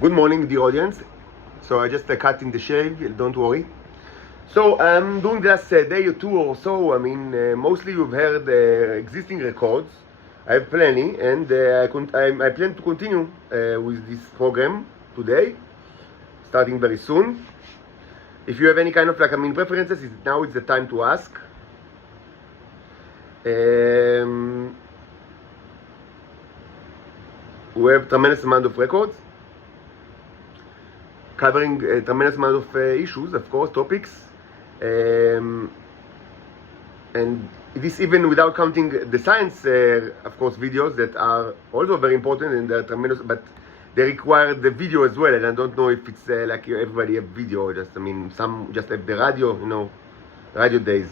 Good morning, dear audience. So I just cut in the shave, don't worry. So I'm doing the last day or two or so. Mostly you've heard existing records. I have plenty, and I plan to continue with this program today, starting very soon. If you have any kind of preferences, now it's the time to ask. We have tremendous amount of records, covering a tremendous amount of issues, of course, topics, and this even without counting the science, of course, videos that are also very important and they're tremendous, but they require the video as well. And I don't know if it's like everybody have video. Some just have the radio, radio days.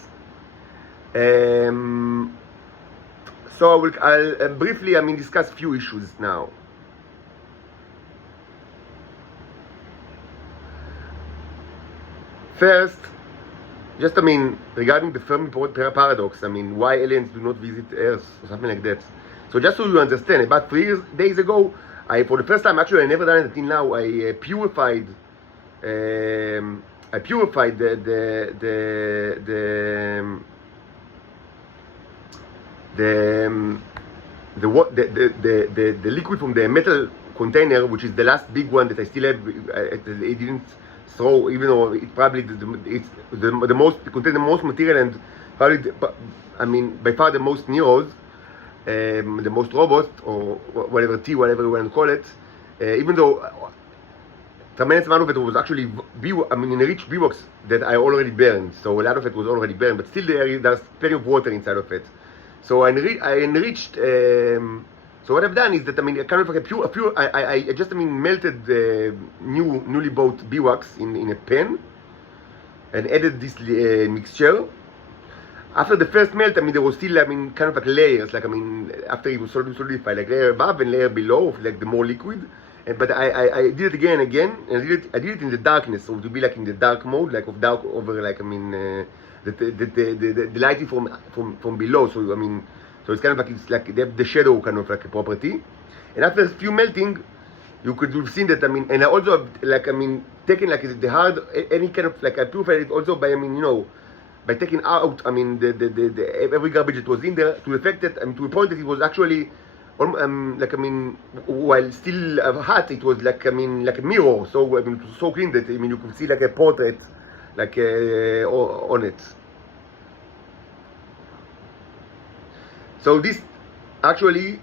So I'll briefly, discuss a few issues now. First, just regarding the Fermi paradox, why aliens do not visit Earth or something like that. So just so you understand, about 3 days ago, for the first time, actually I never done it until now, I purified the liquid from the metal container, which is the last big one that I still have. It didn't throw, even though it probably it contains the most material and probably by far the most neurons, the most robust, or whatever you want to call it. Even though tremendous amount of it was actually enriched V-Box that I already burned, so a lot of it was already burned, but still there's plenty of water inside of it. So I enriched. So what I've done is that kind of like I just melted newly bought beeswax in a pan and added this mixture. After the first melt, there was still kind of like layers, after it was solidified, like layer above and layer below of like the more liquid. But I did it again, and I did it in the darkness, so to be like in the dark mode, like of dark over the lighting from below. So so it's kind of like they have the shadow kind of like a property. And after a few melting, you could have seen that and I also taken the hard, any kind of I purified it also by by taking out the every garbage that was in there, to the effect that to the point that it was actually while still hot, it was like a mirror. So it was so clean that you could see like a portrait on it. So this actually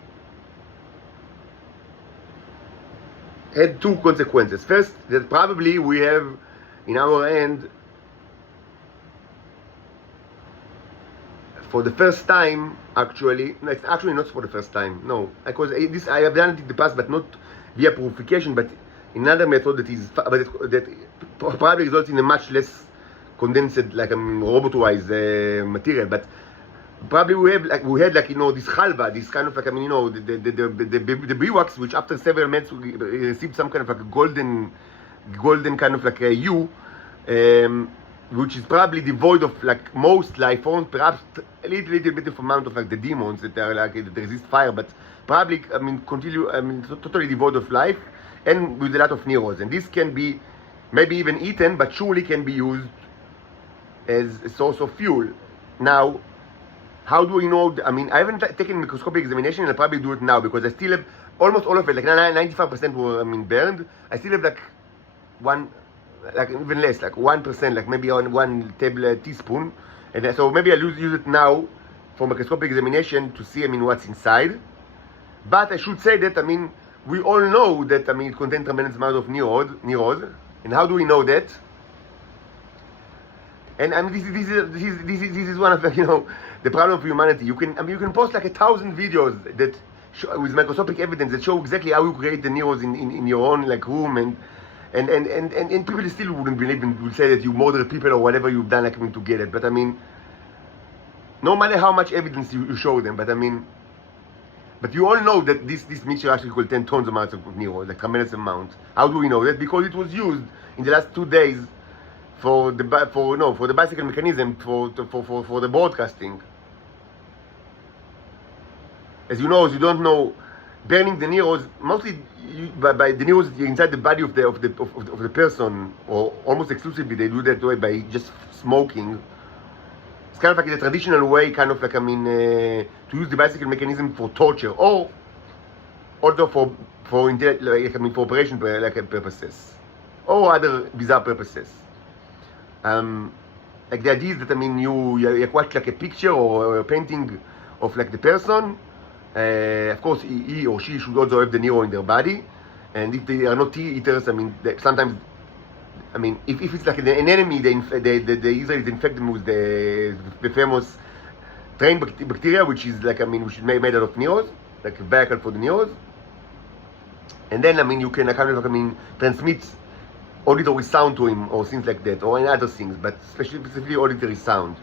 had two consequences. First, that probably we have in our end, for the first time, it's actually not for the first time, no, because I have done it in the past, but not via purification, but in another method that probably results in a much less condensed, robot-wise material. But probably we had this halva, this kind of the beeswax, which after several months we received some kind of a golden kind of a hue, which is probably devoid of most life forms, perhaps a little bit of amount of the demons that are that resist fire, but probably totally devoid of life and with a lot of neurons. And this can be maybe even eaten, but surely can be used as a source of fuel. Now, how do we know? I haven't taken microscopic examination, and I'll probably do it now, because I still have almost all of it, 95% were burned. I still have even less, 1%, maybe on one teaspoon. And so maybe I'll use it now for microscopic examination to see what's inside. But I should say that we all know that it contains tremendous amount of neurons. And how do we know that? And this is one of the problem of humanity. You can post 1,000 videos that show, with microscopic evidence, that show exactly how you create the neurons in your own room, and people still wouldn't believe and would say that you murder people or whatever you've done to get it. But no matter how much evidence you show them, but you all know that this mixture actually contains tons amounts of neurons, tremendous amount. How do we know that? Because it was used in the last 2 days for the bicycle mechanism for the broadcasting. As you know, as you don't know, burning the neros, mostly by the neros inside the body of the person, or almost exclusively they do that way by just smoking. It's kind of like the traditional way, kind of like, to use the bicycle mechanism for torture, or also for operation purposes, or other bizarre purposes. Like the idea is that you watch like a picture or a painting of like the person. Of course, he or she should also have the nero in their body, and if they are not tea eaters, sometimes, if it's like an enemy, the Israelis infect them with the famous train bacteria, which is like which is made out of neros, like a vehicle for the neros, and then you can transmit auditory sound to him or things like that, or any other things, but specifically auditory sound.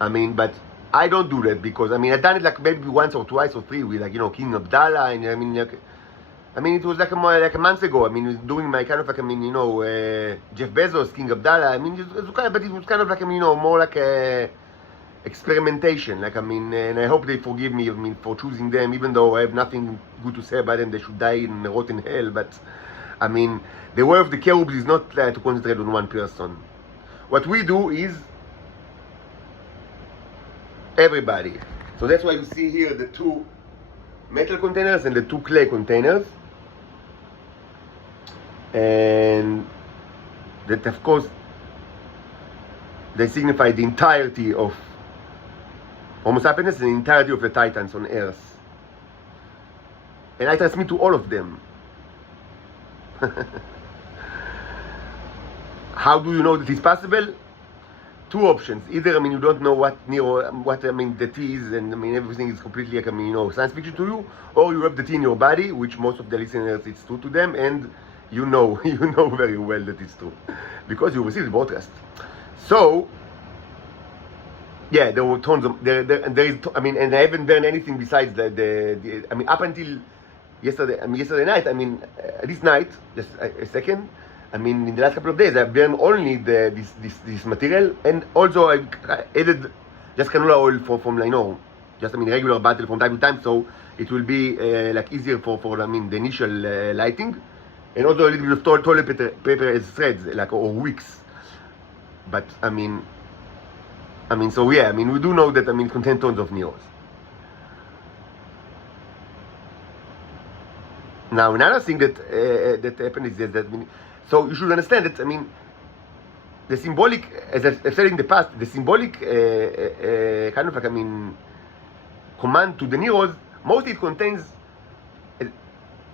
But I don't do that because I've done it like maybe once or twice or three with King Abdallah, and it was like a month ago. Doing my kind of like Jeff Bezos, King Abdallah. But it was kind of like more like a experimentation. And I hope they forgive me. For choosing them, even though I have nothing good to say about them. They should die in rotten hell. But the way of the cherubs is not to concentrate on one person. What we do is everybody. So that's why you see here the two metal containers and the two clay containers. And that, of course, they signify the entirety of Homo sapiens and the entirety of the Titans on Earth. And I transmit to all of them. How do you know that it's possible? Two options. Either you don't know what the tea is, and everything is completely like science fiction to you, or you have the tea in your body, which most of the listeners, it's true to them, and you know very well that it's true because you received the broadcast. So yeah, there were tons of there is and I haven't done anything besides the up until yesterday night. This night, just a second. In the last couple of days, I've done only this material, and also I added just canola oil from just regular bottle from time to time, so it will be like easier for the initial lighting, and also a little bit of toilet paper as threads, or wicks. But so yeah, we do know that it contains tons of neros. Now another thing that happened is that so you should understand that the symbolic, as I've said in the past, the symbolic kind of like command to the neros, mostly it contains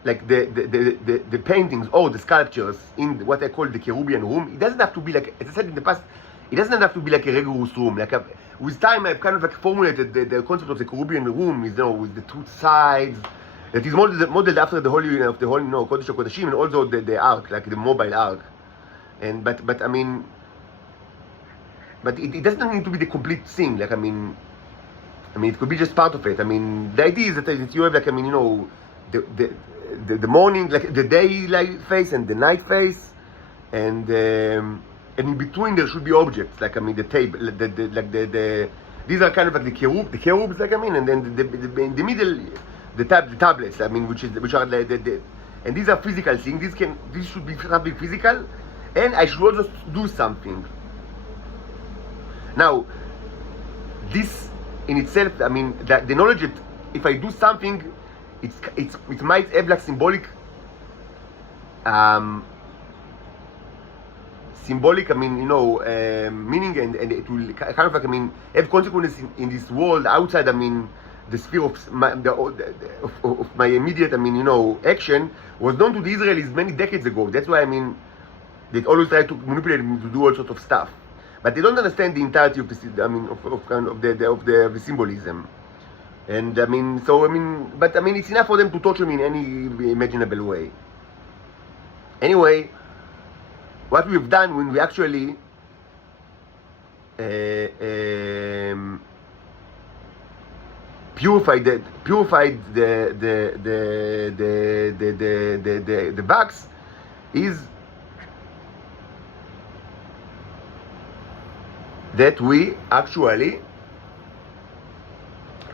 like the paintings or the sculptures in what I call the Cherubian room. It doesn't have to be like, as I said in the past, it doesn't have to be like a rigorous room. With time, I've kind of like formulated the concept of the Cherubian room is with the two sides. That is modeled after the holy Kodesh HaKodeshim, and also the ark, like the mobile ark. And but it doesn't need to be the complete thing. Like it could be just part of it. The idea is that you have like the morning, like the daylight phase and the night phase, and in between there should be objects like the table, these are kind of like the cherubs, like and then in the middle. The tablets, which are and these are physical things. This should be something physical, and I should also do something. Now, this in itself, that the knowledge that if I do something, it might have like symbolic, meaning, and it will kind of like have consequences in this world outside. The sphere of my immediate, action was known to the Israelis many decades ago. That's why, they always try to manipulate me to do all sorts of stuff, but they don't understand the entirety of the symbolism. And but it's enough for them to torture me in any imaginable way. Anyway, what we've done when we actually purified the box is that we actually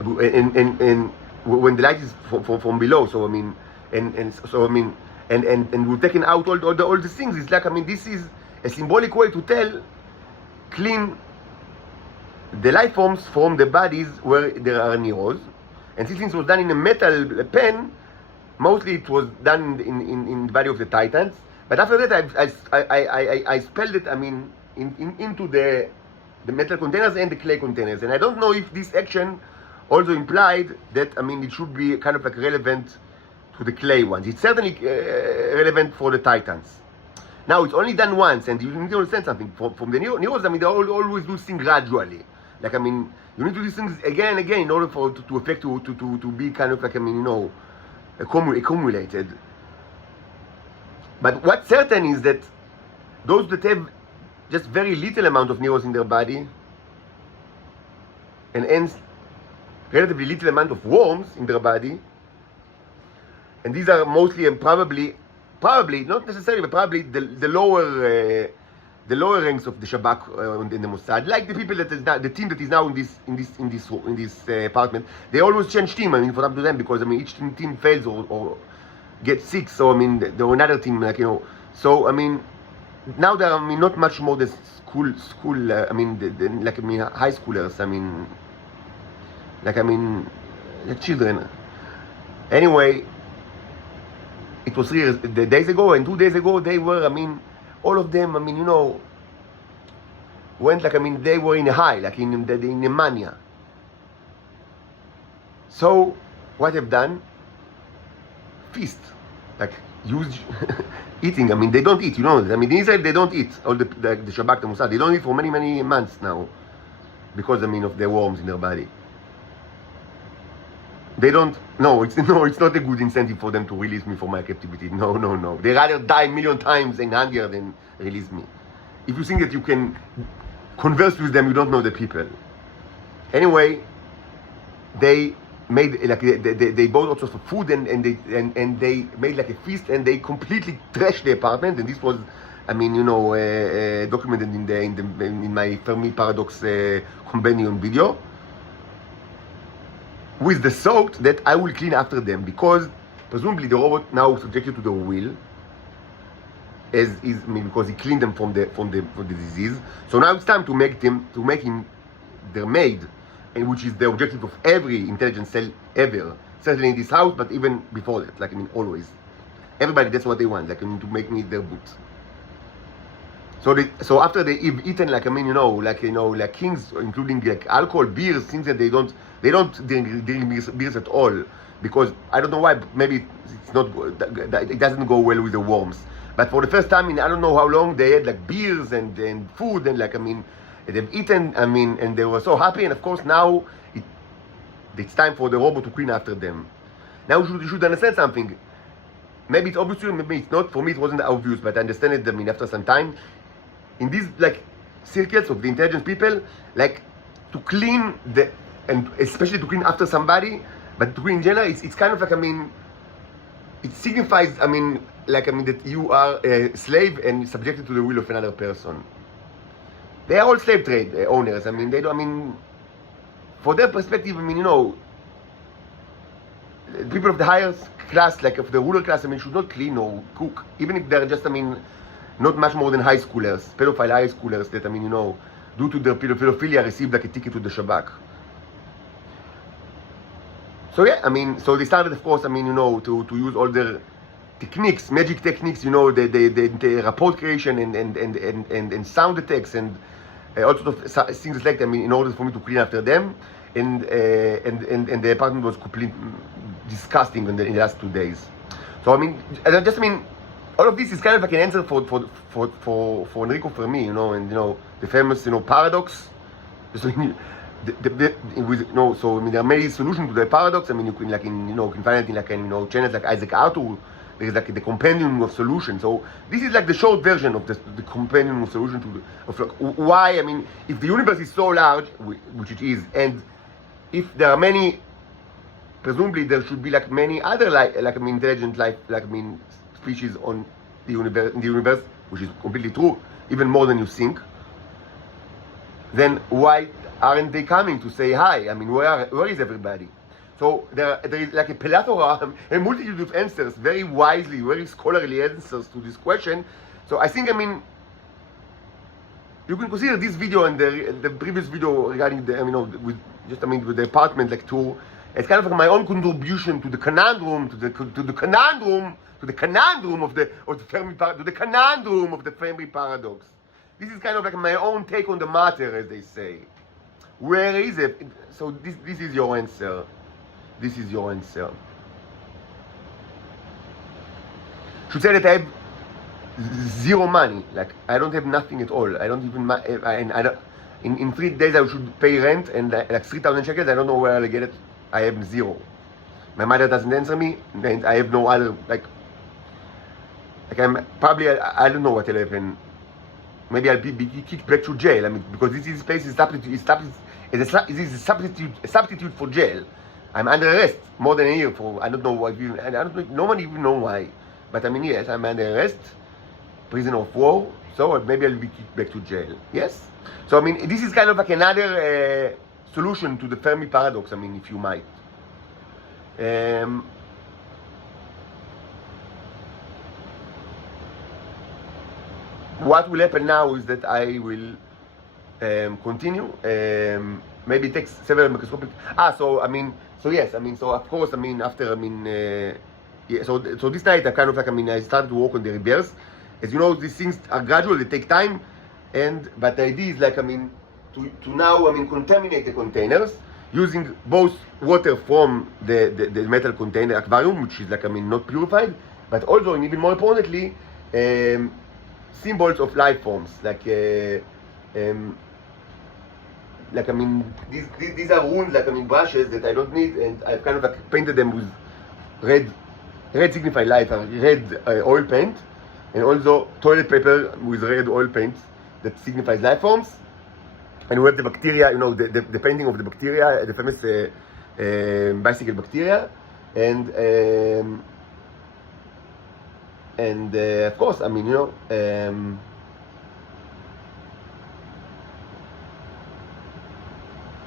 and when the light is from below. So I mean, and we're taking out all the things. It's like, I mean, this is a symbolic way to tell, clean the life forms from the bodies where there are neros. And since it was done in a metal pen, mostly it was done in the body of the Titans. But after that, I spelled it, I mean, into the metal containers and the clay containers. And I don't know if this action also implied that, I mean, it should be kind of like relevant to the clay ones. It's certainly relevant for the Titans. Now, it's only done once, and you need to understand something. From the Neros, I mean, they always do things gradually. Like, I mean, you need to do these things again and again in order for to affect, to be kind of like, I mean, you know, accumulated. But what's certain is that those that have just very little amount of Neros in their body, and hence relatively little amount of worms in their body, and these are mostly and probably not necessarily, but probably the lower ranks of the Shabak in the Mossad, like the people that is now, the team that is now in this apartment. They always change team. I mean, for up to them, because I mean, each team fails or gets sick. So I mean, there were another team, like, you know. So I mean, now there are, I mean, not much more the school. I mean, like, I mean, high schoolers. I mean, like, I mean, the children. Anyway, it was 3 days ago, and 2 days ago they were, I mean, all of them, I mean, you know, went like, I mean, they were in a high, like in a mania. So, what they've done? Feast. Like, huge eating. I mean, they don't eat, you know. I mean, in Israel, they don't eat. All the Shabak, the Mossad, they don't eat for many, many months now. Because, I mean, of the worms in their body. They don't, it's not a good incentive for them to release me from my captivity. No. They rather die a million times in hunger than release me. If you think that you can converse with them, you don't know the people. Anyway, they made, like, they bought all sorts of food, and they made like a feast, and they completely trashed the apartment. And this was, I mean, you know, documented in my Fermi Paradox companion video, with the thought that I will clean after them, because presumably the robot now subjected to the will, because he cleaned them from the disease. So now it's time to make him their maid, and which is the objective of every intelligent cell ever, certainly in this house, but even before that. Like, I mean, always, everybody, that's what they want. Like, I mean, to make me their boot. So after they've eaten, like, I mean, you know, like kings, including like alcohol, beers, things that they don't drink beers at all, because I don't know why. Maybe it's not, it doesn't go well with the worms. But for the first time in I don't know how long, they had like beers and food, and like, I mean, they've eaten, I mean, and they were so happy. And of course now it's time for the robot to clean after them. Now you should understand something. Maybe it's obvious to you, maybe it's not. For me, it wasn't obvious, but I understand it. I mean, after some time, in these like circles of the intelligent people, like, to clean and especially to clean after somebody, but to clean in general, it's kind of like, I mean, it signifies, I mean, like, I mean, that you are a slave and subjected to the will of another person. They are all slave trade owners. I mean, they don't, I mean, for their perspective, I mean, you know, people of the higher class, like of the ruler class, I mean, should not clean or cook, even if they're just, I mean, not much more than high schoolers, pedophile high schoolers that, I mean, you know, due to their pedophilia, received like a ticket to the Shabak. So yeah, I mean, so they started, of course, I mean, you know, to use all their techniques, magic techniques, you know, the rapport creation and sound effects and all sorts of things like that, I mean, in order for me to clean after them. And the apartment was completely disgusting in the last 2 days. So I mean, all of this is kind of like an answer for Enrico Fermi, you know, and you know the famous, you know, paradox. So, so I mean, there are many solutions to the paradox. I mean, you can can find it in like in channels like Isaac Arthur. There is like the compendium of solutions. So this is like the short version of the compendium of solution why. I mean, if the universe is so large, which it is, and if there are many, presumably there should be like many other intelligent life, species on the universe, which is completely true, even more than you think. Then why aren't they coming to say hi? I mean, where is everybody? So there is like a plethora, a multitude of answers, very wisely, very scholarly answers to this question. So I think, I mean, you can consider this video and the previous video regarding the, with the apartment like tour, it's kind of like my own contribution to the conundrum, to the conundrum of the Fermi paradox. This is kind of like my own take on the matter, as they say. Where is it? So this is your answer. This is your answer. Should say that I have zero money. Like I don't have nothing at all. I don't even. I don't. In 3 days I should pay rent and like 3,000 shekels. I don't know where I'll get it. I have zero. My mother doesn't answer me, and I have no other like I'm probably I don't know what will happen. Maybe I'll be kicked back to jail. I mean, because this place is a substitute for jail. I'm under arrest more than a year for I don't know why. No one even know why. But I mean, yes, I'm under arrest, prisoner of war. So maybe I'll be kicked back to jail. Yes. So I mean, this is kind of like another solution to the Fermi paradox. I mean, if you might. What will happen now is that I will continue. Maybe it takes several microscopic. So I mean, so yes, I mean, so of course, I mean, after, I mean, yeah. So this night I kind of like, I mean, I started to work on the reverse. As you know, these things are gradual; they take time. But the idea is like, I mean, to now, I mean, contaminate the containers using both water from the metal container aquarium, which is like, I mean, not purified, but also, and even more importantly, symbols of life forms, like I mean, these are wounds, like, I mean, brushes that I don't need, and I've kind of like painted them with red signify life, red oil paint, and also toilet paper with red oil paint that signifies life forms. And we have the bacteria, you know, the painting of the bacteria, the famous bicycle bacteria, and of course, I mean, you know,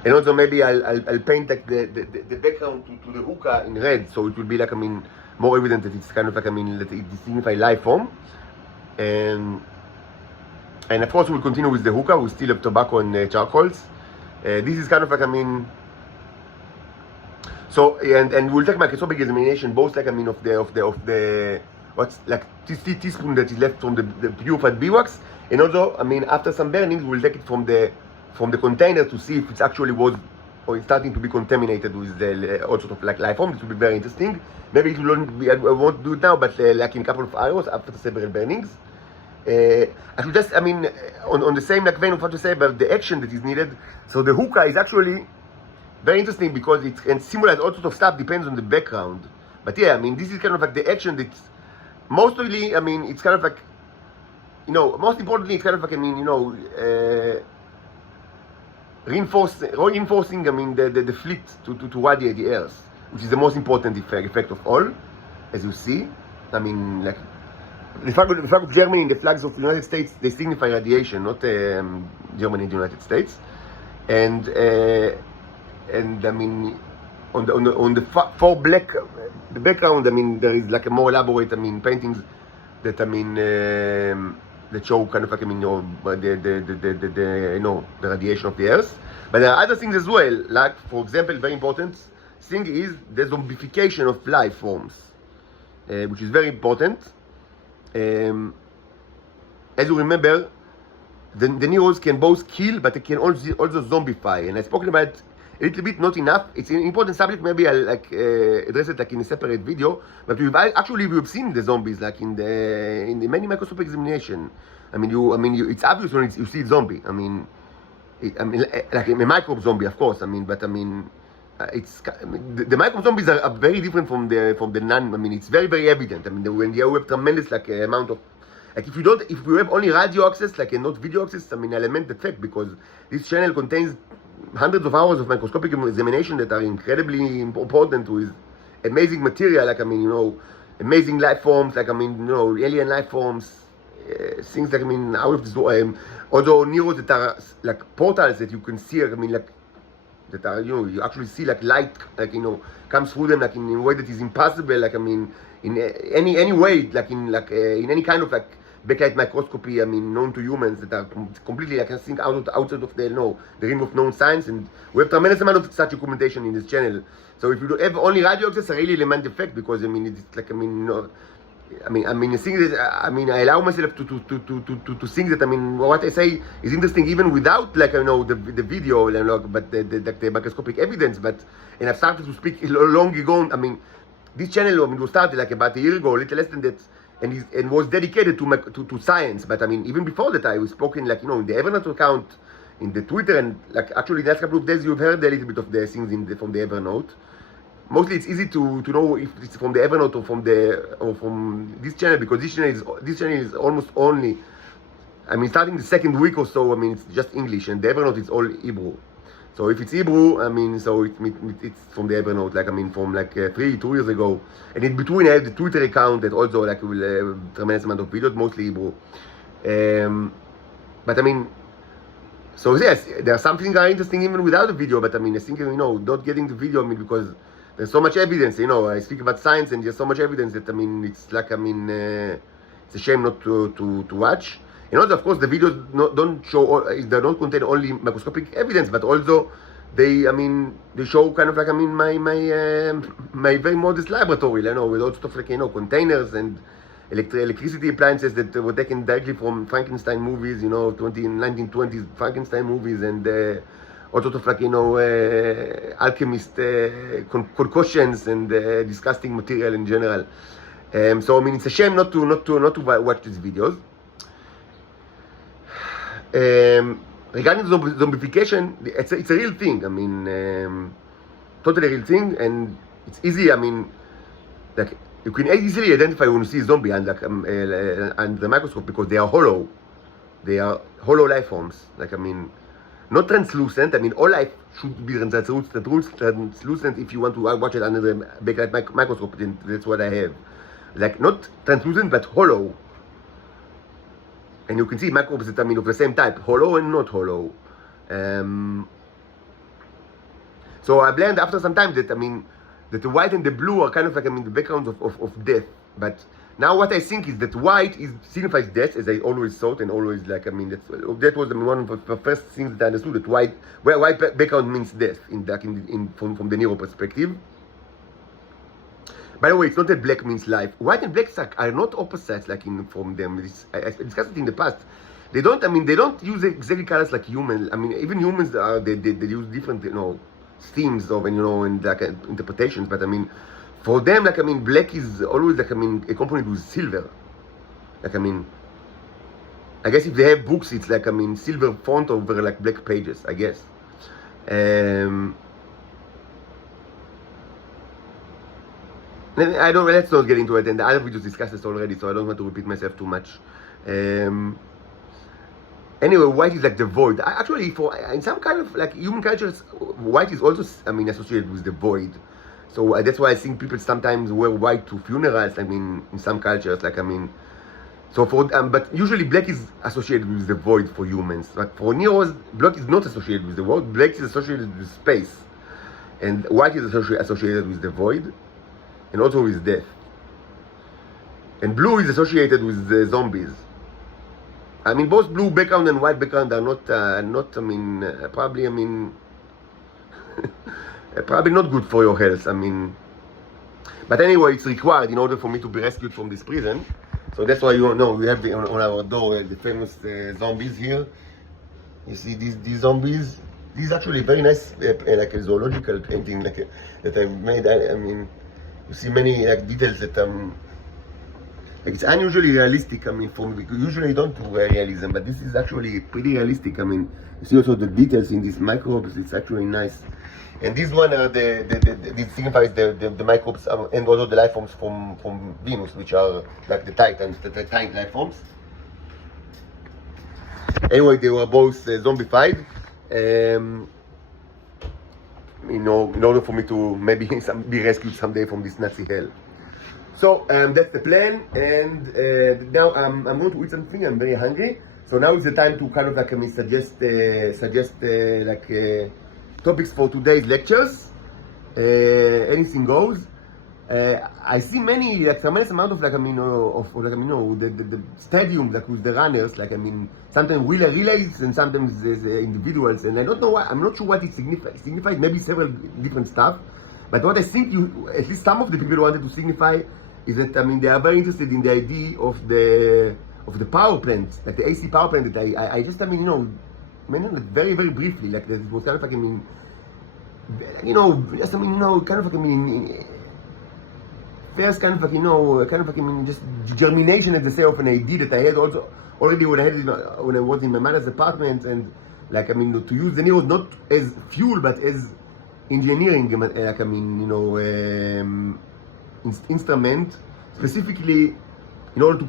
and also maybe I'll paint like the background to the hookah in red, so it will be like, I mean, more evident that it's kind of like, I mean, that it signifies life form. And of course we'll continue with the hookah. We still have tobacco and charcoals. This is kind of like, I mean, so and we'll take microscopic examination both, like, I mean, of the what's like teaspoon that is left from the purified beeswax, and also, I mean, after some burning we'll take it from the container to see if it's actually was or it's starting to be contaminated with the all sort of like life form. This will be very interesting. Maybe it will not be, I won't do it now, but like in a couple of hours after several burnings. I should just, I mean, on the same like vein of what to say about the action that is needed. So the hookah is actually very interesting because it can symbolize all sorts of stuff, depends on the background. But yeah, I mean, this is kind of like the action that's mostly, I mean, it's kind of like, you know, most importantly, it's kind of like, I mean, you know, reinforcing, I mean, the fleet to radiate the earth, which is the most important effect of all, as you see. I mean, like, the flag of Germany and the flags of the United States, they signify radiation, not Germany and the United States. And I mean, on the for black, the background, I mean, there is like a more elaborate, I mean, paintings that, I mean, that show kind of like, I mean, you know, the you know, the radiation of the Earth. But there are other things as well, like, for example, very important thing is the zombification of life forms, which is very important. As you remember, the neurons can both kill, but they can also zombify. And I spoke about it a little bit, not enough. It's an important subject. Maybe I'll like address it like in a separate video. But we've seen the zombies like in the many microscopic examination. I mean, it's obvious when you see a zombie. I mean, like a microbe zombie, of course. I mean, but I mean, the microbe zombies are very different from the non. I mean, it's very, very evident. I mean, when you have tremendous like amount of, like, if you have only radio access, like, and not video access, I mean, I'll lament the fact, because this channel contains hundreds of hours of microscopic examination that are incredibly important with amazing material, like, I mean, you know, amazing life forms, like, I mean, you know, alien life forms, things like, I mean, out of this, also neurons that are like portals that you can see, I mean, like, that are, you know, you actually see like light, like, you know, comes through them like in a way that is impossible, like, I mean, in any way, like in any kind of like backlight microscopy, I mean, known to humans, that are completely, like, I think, outside of the, you know, the realm of known science. And we have tremendous amount of such documentation in this channel. So if you have only radio access, I really lament the fact, because I mean, it's like, I mean, you know, I think that, I mean, I allow myself to think that, I mean, what I say is interesting even without, like, you know, the video, you know, but the microscopic evidence. But, and I've started to speak long ago. I mean, this channel, I mean, was started like about a year ago, a little less than that, and was dedicated to science. But I mean, even before that, I was spoken, like, you know, in the Evernote account, in the Twitter, and like actually the last couple of days you've heard a little bit of the things from the Evernote. Mostly it's easy to know if it's from the Evernote or from this channel, because this channel is almost only, I mean, starting the second week or so, I mean, it's just English, and the Evernote is all Hebrew. So if it's Hebrew, I mean, so it's from the Evernote, like, I mean, from like 2 years ago. And in between I have the Twitter account that also like will have tremendous amount of videos, mostly Hebrew. But I mean, so yes, there are some things that are interesting even without the video, but I mean, I think, you know, not getting the video, I mean, because there's so much evidence, you know, I speak about science and there's so much evidence that, I mean, it's like, I mean, it's a shame not to watch. And also, of course, the videos don't show, they don't contain only microscopic evidence, but also they, I mean, they show kind of like, I mean, my very modest laboratory, you know, with all stuff like, you know, containers and electricity appliances that were taken directly from Frankenstein movies, you know, 1920s Frankenstein movies, and all sorts of like, you know, alchemist concoctions and disgusting material in general. So I mean, it's a shame not to watch these videos. Regarding zombification, it's a real thing. I mean, totally real thing, and it's easy. I mean, like, you can easily identify when you see a zombie under the microscope, because they are hollow. They are hollow life forms. Like, I mean, not translucent. I mean, all life should be translucent if you want to watch it under the backlight microscope. Then that's what I have. Like, not translucent, but hollow. And you can see microbes that, I mean, of the same type, hollow and not hollow. So I've learned after some time that, I mean, that the white and the blue are kind of like, I mean, the backgrounds of death. But now what I think is that white signifies death, as I always thought, and always, like, I mean, that was, I mean, one of the first things that I understood, that white background means death from the neuro perspective. By the way, it's not that black means life. White and black are not opposites, like, from them. I discussed it in the past. They don't, I mean, they don't use exactly colors like humans. I mean, even humans they use different, you know, themes of, and, you know, and like interpretations. But I mean, for them, like, I mean, black is always, like, I mean, accompanied with silver. Like, I mean, I guess if they have books, it's like, I mean, silver font over like black pages, I guess. Let's not get into it, and the other videos discussed this already, so I don't want to repeat myself too much. Anyway, white is like the void. Actually, in some kind of like human cultures, white is also, I mean, associated with the void. So that's why I think people sometimes wear white to funerals. I mean, in some cultures, like, I mean, so but usually black is associated with the void for humans. But for Neros, black is not associated with the void. Black is associated with space, and white is associated with the void, and also with death. And blue is associated with the zombies. I mean, both blue background and white background are not, I mean, probably, I mean, probably not good for your health. I mean, but anyway, it's required in order for me to be rescued from this prison. So that's why, you know, we have on our door the famous zombies here. You see these zombies. This is actually very nice, like a zoological painting, like that I've made. I mean, you see many like details that like, it's unusually realistic. I mean, usually you don't do realism, but this is actually pretty realistic. I mean, you see also the details in these microbes. It's actually nice. And these one are this signifies the microbes and also the life forms from Venus, which are like the Titans, the Titan life forms. Anyway, they were both zombified. You know, in order for me to maybe be rescued someday from this Nazi hell. So that's the plan, and now I'm going to eat something. I'm very hungry, so now is the time to kind of like suggest like topics for today's lectures. Anything goes. I see many, like, tremendous amount of, like, I mean, the stadium, like, with the runners, like, I mean, sometimes relays and sometimes there's individuals, and I don't know why, I'm not sure what it signifies. It signifies maybe several different stuff, but what I think at least some of the people wanted to signify is that, I mean, they are very interested in the idea of the power plant, like the AC power plant that I just, I mean, mentioned it very, very briefly, like, that it was kind of like, I mean, just, I mean, kind of like, I mean, first kind of like, I mean, just germination at the sale of an idea that I had also already when I was in my mother's apartment, and, like, I mean, to use the needle not as fuel but as engineering, like, I mean, instrument, specifically in order to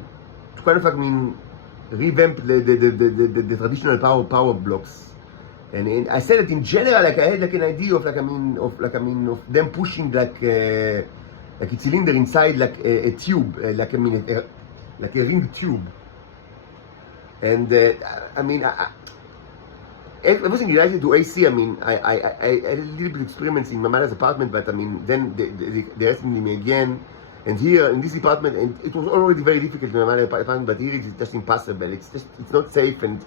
kind of like, I mean, revamp the traditional power blocks. And I said that in general, like, I had like an idea of, like, I mean, of them pushing like a cylinder inside like a tube, like, I mean, like a ring tube. And I mean, everything related to AC, I mean, I had a little bit of experiments in my mother's apartment, but I mean, then they asked me again. And here in this apartment, and it was already very difficult in my mother's apartment, but here it's just impossible. It's not safe, and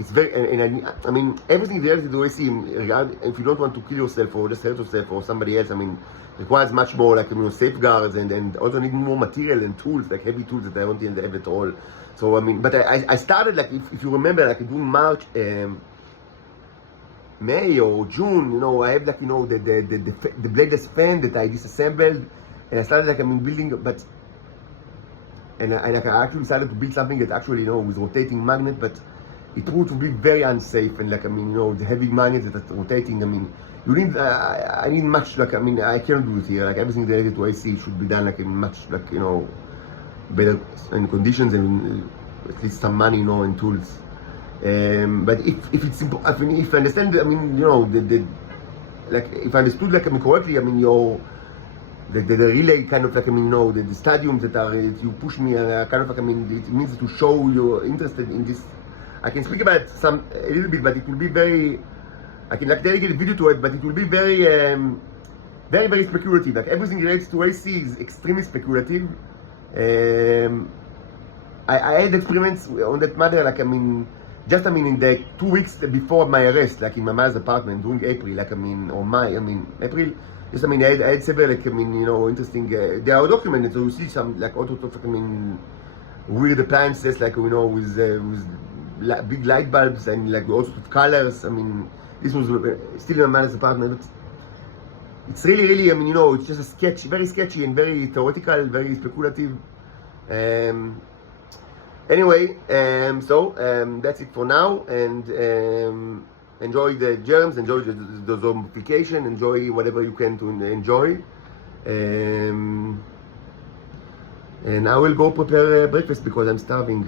it's very, and I mean, everything related to AC, if you don't want to kill yourself or just hurt yourself or somebody else, I mean, requires much more, like, safeguards, and also need more material and tools, like heavy tools that I don't even have at all. So I mean, but I started, like, if you remember, like, during March, May or June, I have, like, the bladeless fan that I disassembled, and I started, like, I mean, building, but and I actually decided to build something that actually, with rotating magnet, but it proved to be very unsafe, and, like, I mean, the heavy magnets that are rotating, I mean, you need, I need much, like, I mean, I can't do it here, like, everything related to AC should be done, like, in much, like, better conditions, and at least some money, and tools. But if it's simple, I mean, if I understand, I mean, like, if I understood, like, I mean, correctly, I mean, the relay kind of, like, I mean, the stadiums that are, you push me, kind of, like, I mean, it means to show you're interested in this. I can speak about a little bit, but it will be very, I can, like, dedicate a video to it, but it will be very, very, very speculative. Like, everything related to AC is extremely speculative. I had experiments on that matter, like, I mean, just, I mean, in the 2 weeks before my arrest, like, in my mother's apartment during April, like, I mean, or April, just, I mean, I had several, like, I mean, interesting, they are documented, so you see some, like, all sorts of, I mean, weird appliances, like, with big light bulbs and, like, all sorts of colors. I mean, this was still in my mother's apartment, but it's really, really, I mean, it's just a sketch, very sketchy and very theoretical, very speculative. Anyway, so that's it for now, and enjoy the germs, enjoy the zombification, enjoy whatever you can to enjoy. And I will go prepare breakfast because I'm starving.